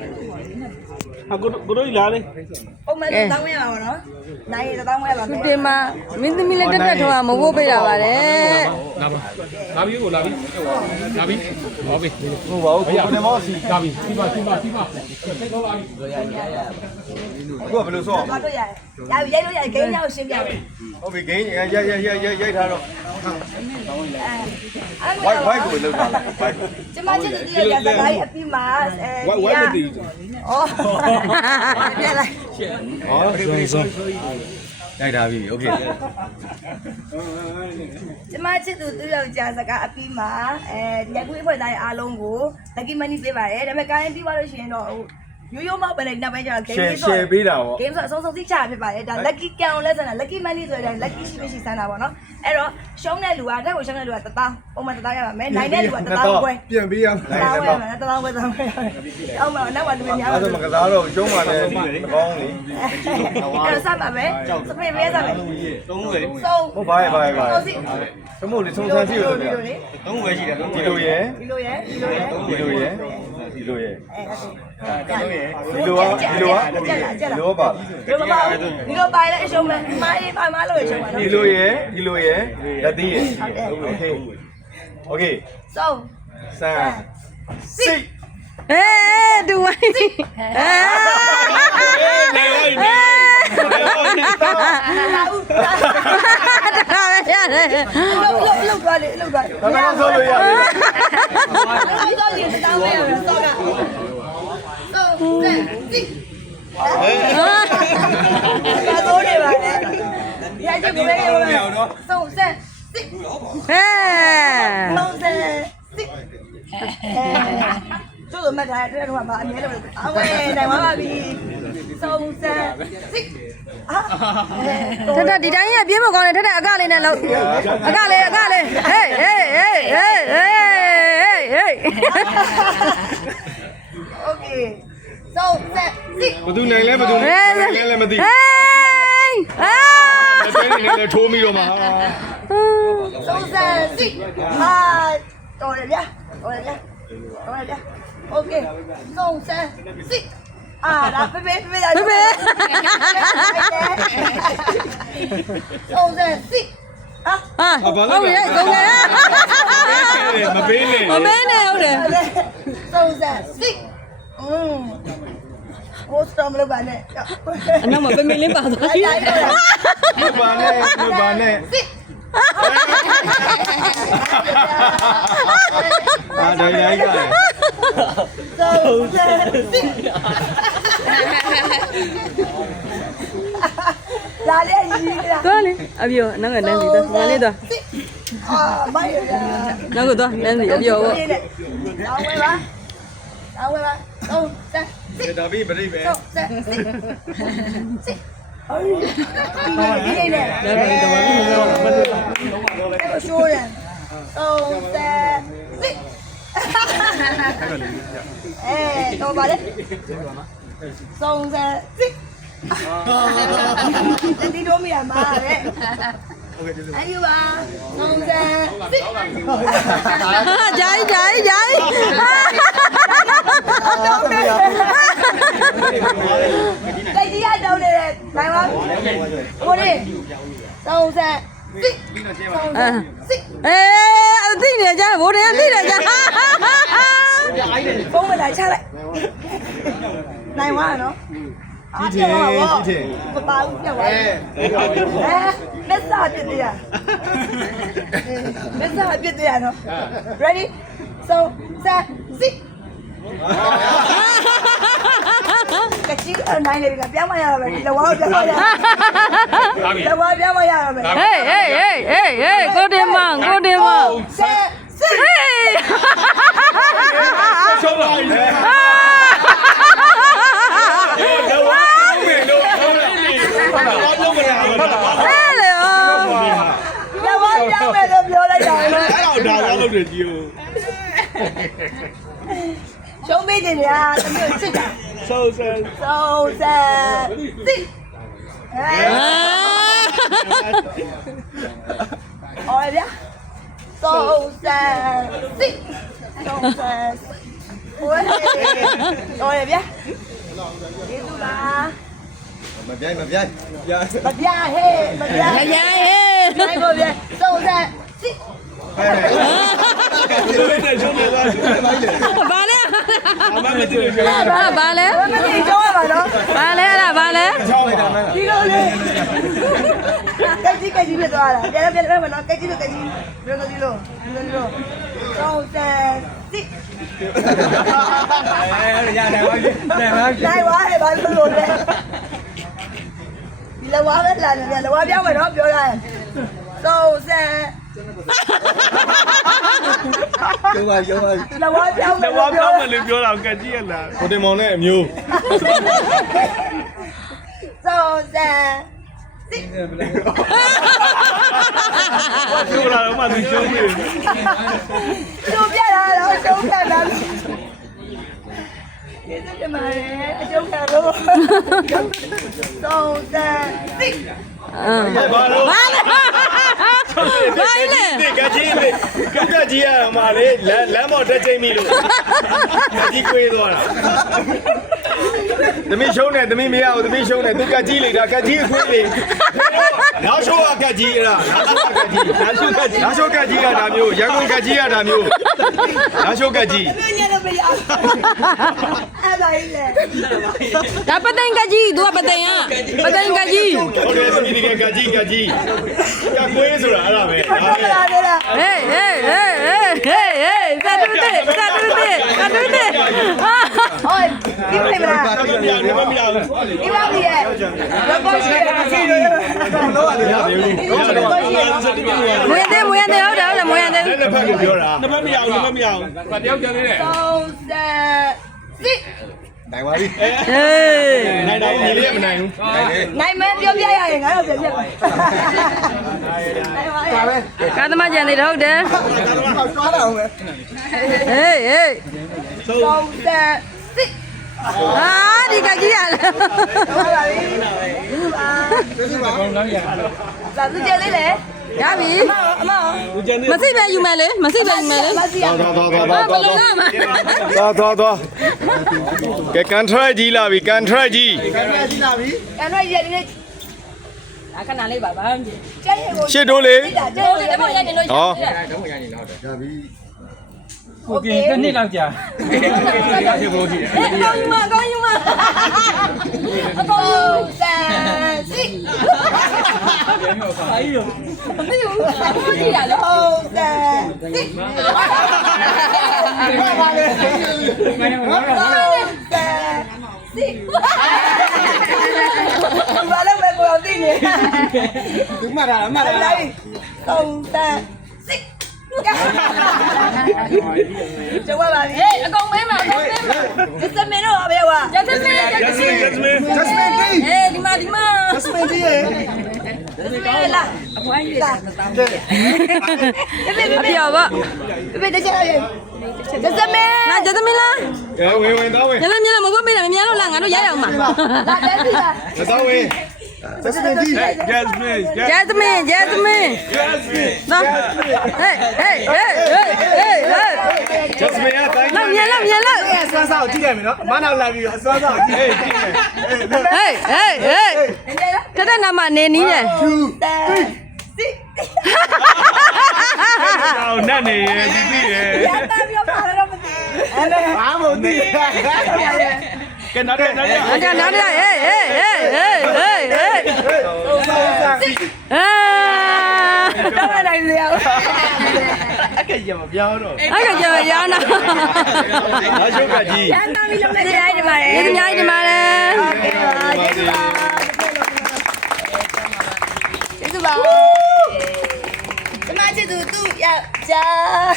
ဟာကိုကိုတို့လာလေပုံမှန်တောင်းရပါတော့နိုင်ရတောင်းရပါသူတင်မှာမင်းသမီးလည်းတက်တက်ထောင်းမဟုတ်ပေးတာပါလေလာပါလာပြီကိုလာပြီလာပြီဟောပြီဟုတ်ပါဘူးကိုနေမောစီလာပြီစီပါစီပါစီပါစိတ်တော့လာပြီကိုကဘယ်လိုဆော့ဘာတို့ရရရရိုက်လို့ရဂိမ်းရောက်ရှင်းပြတယ်ဟုတ်ပြီဂိမ်းရိုက်ရိုက်ရိုက်ရိုက်ရိုက်ထားတော့အဲဝိုက်ဝိုက်ကိုလောက်တာဝိုက်ကို ကျမချစ်သူတည်းရစကားရအပြီးမှာအဲ Why ဒီ why က not you? ဩပြန်လိုက် Hả? Rồi rồi. Đây đã bị ok. ကျမချစ်သူသူယောက်ျားစကားအပြီးမှာအဲညက်ခွေးဖွဲ့သားရဲ့အားလုံးကို lucky money ပေးပါတယ်ဒါပေမဲ့ကိုင်းပြီးသွားလို့ရှိရင်တော့ဟို ရိုးရိုးမောက်ပဲလေနောက်ပိုင်းကျတော့ game ရှယ်လေးရှဆိုယ်ပေးတာပေါ့ game ဆိုအဆုံးဆုံးသိချဖြစ်ပါတယ်ဒါ lucky ကံကိုလဲစမ်းတာ lucky money ဆိုတဲ့ lucky ရှိမရှိစမ်းတာပေါ့နော်အဲ့တော့ရှုံးတဲ့လူကတက်ကိုရှုံးတဲ့လူက1000ပုံမှန်1000ရပါမယ်နိုင်တဲ့လူက1000ခွဲပြန်ပေးရမယ်1000ခွဲရမယ်1000ခွဲ1000ခွဲအောက်မှာနောက်မှာလူများအဲ့ပါဒါမကစားတော့ကျုံးပါလေကောင်းလေအဲ့တော့စပါမယ်စပရင်ပေးစမယ်သုံးဝယ်ဆုံးဟုတ်ပါရဲ့ပါရဲ့ပါဆုံးစီသမုတ်လေးသုံးဆန်းစီလို့ဒီပြောလိုလေသုံးဝယ်ရှိတယ်ဒီလိုရယ်ဒီလိုရဲ့ဒီလိုရဲ့ဒီလိုရယ် ဒီလိုရယ် အဲ့ဒါ ဒီလိုကဒီလိုက ကြက်လာကြက်လာ ဒီလိုပါ ဒီလိုပါဒီလိုပါလဲအရှုံးမယ်မားရေးပါမားလို့ရရှုံးပါနော် ဒီလိုရယ်ဒီလိုရယ်လက်သေးရယ်โอเคโอเค ဆုံး စမ်းစိတ် အဲတူဝိုင်းအဲတခါပဲ ရတယ်လောက်လောက်လောက်လောက်သွားလေလောက်သွားဒါမှမဟုတ်လို့ရတယ်လောက်သွားလေတောင်းရအောင်တော့ကဆုံးဆက်စီဘာလို့နေပါလဲရကြည့်ကြည့်ရအောင်ဆုံးဆက်စီဟဲ့ဆုံးဆက်စီကျို့မထားတဲ့တော့မှာအမြဲတမ်းအဝဲနိုင်ပါပါ ပြီဆုံးဆက်စီအာ ထက်ထက်ဒီတိုင်းကြီးကပြေးမကောင်းနဲ့ထက်ထက်အကလေးနဲ့လို့အကလေးအကလေးဟေးဟေးဟေးဟေးဟေးဟေး โอเคဆုံးဆက်စီ ဘသူနိုင်လဲဘသူနိုင်လဲလည်းမသိ ဟေးအာ ဘူးတဲ့နေနဲ့ထိုးပြီးတော့မှာ ဆုံးဆက်စီဟာတော်ရဗျာတော်ရဗျာတော်ရဗျာโอเคဆုံးဆက်စီ အာဒါဖေဖေဖေဖေဖေဖေဆုံးဆက်စီအာဟာဟုတ်ရဲ့ကုန်တယ်မပေးနဲ့မမဲနဲ့ဟုတ်တယ်ဆုံးဆက်စီอืมကိုစတမလို့ပါနဲ့အနောက်မှာပမေလေးပါသွားပြီတိုင်းတော့မပါနဲ့မပါနဲ့စီအာဒိုင်ဒိုင်ကဆုံးဆက်စီ လာလေကြီးလားသွားလေအပြောနောက်ကတန်းစီသွားငါလေးသွားအာမိုက်ရနောက်ကသွားတန်းစီအပြောပေါ့တောင်းဝဲပါတောင်းဝဲပါသုံးဆက်စစ်ဒါပြီးပြိပဲသုံးဆက်စစ်စစ်ဟိုဒီနေဒီနေနဲ့နောက်ကတည်းကမပြောမပြောအဲ့ရှိုးတယ်သုံးဆက်စစ်အဲတော့ပါလေ သုံးဆက်စစ်ဒီတော့မရမှာတဲ့အဲ့ဒီပါသုံးဆက်စစ်ဟာဂျိုင်းဂျိုင်းဂျိုင်းတိတ်ကြီးရတောင်းနေတယ်နိုင်ပါကိုလေးသုံးဆက်စစ်သုံးဆက်စစ်အေးအသိနေကြဘိုးတွေကသိနေကြဖုန်းမလိုက်ချလိုက် နိုင်ပါနော်အားပြောပါဘောမပါဘူးပြောပါအဲလက်စာပြစ်တရားလက်စာပြစ်တရားနော် ready so set sit ကချီနိုင်လေပြီပြောင်းမရတော့ပဲဒီလဝါပြောင်းမရလဝါပြောင်းမရတော့ပဲဟေးဟေးဟေးဟေးဟေးကိုတင်မောင်ကိုတင်မောင် set sit ဟေး ရှုံးလာပြီတော့ဝင်တော့ဟုတ်လားဘာလို့မလဲဟုတ်လား ဟဲ့လေ လဝါပြောင်းမယ်လို့ပြောလိုက်တာလေ အဲ့တော့ဒါတော့လုပ်တယ်ကြီးကို ရှုံးပေးတယ်ဗျာတမျိုးချစ်တာဆောဆန်သုံးဆက်စစ်အဲအာအော်ဗျာသုံးဆက်စစ်သုံးဆက်ဟိုတော်ရဗျာကျေးဇူးပါမပြိုင်မပြိုင် ပြိုင်မပြဟဲ့မပြရရဟေးနိုင်ပါဗျာစုံစမ်းစစ်သူနဲ့ရှုံးနေသွားရှုံးနေလိုက်လေဘာလဲအမမသိလို့ရှုံးနေဘာဘာလဲမသိကြောရပါတော့ဘာလဲအဲ့ဒါဘာလဲချောင်းလိုက်တာမလားဒီလိုလေကက်ကြီးကက်ကြီးပြသွားတာပြန်ပြန်ပြန်မနော်ကက်ကြီးလိုကက်ကြီးဘယ်လိုဒီလိုဒီလိုဒီလိုစုံစမ်းစစ်အဲရတယ်ပါတယ်ပါနိုင်ပါဟဲ့ဘာလို့လို့လဲဒီလဝါပဲလာနေတယ်လဝါပြောင်းမယ်နော်ပြောရတယ်စုံစမ်း ကျော်ပါကျော်ပါလဝါပြောင်းမယ်ဝါပြောင်းမလို့ပြောတာကကြီးရလားကိုတင်မောင်နဲ့အမျိုးစုံစမ်းစစ်ပြောလာတော့မှသူရှုံးနေတို့ပြတာတော့ရှုံးတယ်လားကျေးဇူးတင်ပါတယ်အကျုံးခံလို့စုံစမ်းစစ်ဘာလို့ ဘာလဲဘာလဲဒီကကြီးလေကကကြီးရမှာလေလမ်းလမ်းပေါ်တက်ချိန်ပြီလို့ကကြီးကွေးသွားတာ သမီးရှုံးတယ်သမီးမရဘူးသမီးရှုံးတယ်သူကကြီးလေဒါကကြီးခွေးလေနောက်ရှုံးကကကြီးအဲ့ဒါနောက်ရှုံးကကြီးနောက်ရှုံးကကြီးကဒါမျိုးရန်ကုန်ကကြီးကဒါမျိုးနောက်ရှုံးကကြီး မင်းညတော့မရအဲ့ဒါကြီးလေ ဒါပသိန်ကကြီး तू ကပသိန်อ่ะပသိန်ကကြီး ဟုတ်တယ်သမီးဒီကကကြီးကကြီးကကွေးဆိုတာအဲ့ဒါပဲ ဘာလို့လာလဲလား ဟေးဟေးဟေးဟေးဟေးဟေးစတူတေစတူတေစတူတေဟာ ဟို ဒီမလားမပြဘူးမပြဘူးဒီပါပြီရဲ့တော့ရှိတယ်မရှိတယ်တော့ရတယ်ဘူးတော့ရှိတယ်မွေးသေးမွေးသေးဟုတ်တယ်ဟုတ်တယ်မွေးသေးလက်လက်ဖက်ကိုပြောတာနှစ်ဖက်မရဘူးနှစ်ဖက်မရဘူးဘာတယောက်ကြသေးတယ်စုံစမ်းစစ်နိုင်ပါပြီဟေးနိုင်တော့ညီလေးမနိုင်ဘူးနိုင်မပြောပြရရင်ငါတို့ပြပြပါနိုင်ပါရဲ့ကာသမကြံသေးတယ်ဟုတ်တယ်သွားတာအောင်ပဲဟေးဟေးစုံစမ်းစစ် ဟာဒီကကြီးရလဲဟုတ်ပါပြီပါကောင်းလားရသာသူကျလေးလေရပြီအမမစိပဲယူမယ်လေမစိပဲယူမယ်လေမစီရသွားသွားသွားဟာသွားဘလုံးကမှာသွားသွားသွားကဲကန်ထရိုက်ကြီးလာပြီကန်ထရိုက်ကြီးကန်တော့ရနေအခဏလေးပါဗာကျဲကိုရှစ်တိုးလေကျဲကျိုးကိုလေးတမောက်ရနေလို့ဟော โอเค တစ်နှစ်လောက်ကြာဖြစ်ဖို့ရှိတယ် အေးအကောင်ယူမအကောင်ယူမအကောင်ယူ စုံစမ်းစစ် မသိဘူးဘာကြည့်ရလဲ စုံစမ်းစစ် မင်းတို့ကတော့ စုံစမ်းစစ်ဘာလို့လဲကိုယ်သိနေ သူမှတ်တာမှတ် လာလိုက်စုံစမ်း စစ်ကျော်ပါပြီဟေးအကောင်မဲမှာအကောင်မဲမှာဒီစမင်းတော့ဘယ်ဝါရသမေးရသမေး Jasmine Jasmine ဟေးဒီမှာဒီမှာ Jasmine ကြီးရဲ့ဒီစမင်းလာအပွားကြီးလာဘယ်ဘယ်အပြော်ပေါ့ဘယ်တချာရဲ့ဒီစမင်းနာကျသမီးလားကဲဝင်ဝင်သွားဝင်ညလည်းညလည်းမဟုတ်ပေးတယ်မမြန်လို့လားငါတို့ရရအောင်ပါလာတယ်ပြီလားသွားဝင် Jasmine ကြီး Jasmine ကျဲသမင်းကျဲသမင်း Jasmine နော်ဟေးဟေးဟေးဟေးဟေးဟေး Jasmine ကတိုင်းလောက်မြန်လောက်မြန်လောက်ဆွမ်းစားကိုကြည့်ရမယ်နော်မနောက်လာပြီဆွမ်းစားကိုကြည့်ကြည့်မယ်ဟေးဟေးဟေးတက်တဲ့နာမနေနီးတယ်တန်စစ်အော်နတ်နေရဲ့ကြည့်ကြည့်ရဲ့ရတာပြောပါတော့မသိအဲ့ဒါဘာမှမသိကဲနောက်တဲ့နောက်တဲ့အကြနားရဟေးဟေးဟေးဟေးဟေးဟေး အာတော့မနိုင်ရဘူးအကရမပြောင်းတော့အဲ့ကကြောင်ရောင်းတာအရှုပ်ကကြီးရတာပြီးလုံးနေတိုင်းဒီမှာလေဒီအများကြီးဒီမှာလဲကျေးဇူးပါကျေးဇူးပါကျေးဇူးပါဒီမှာချစ်သူသူ့ယောက်ျား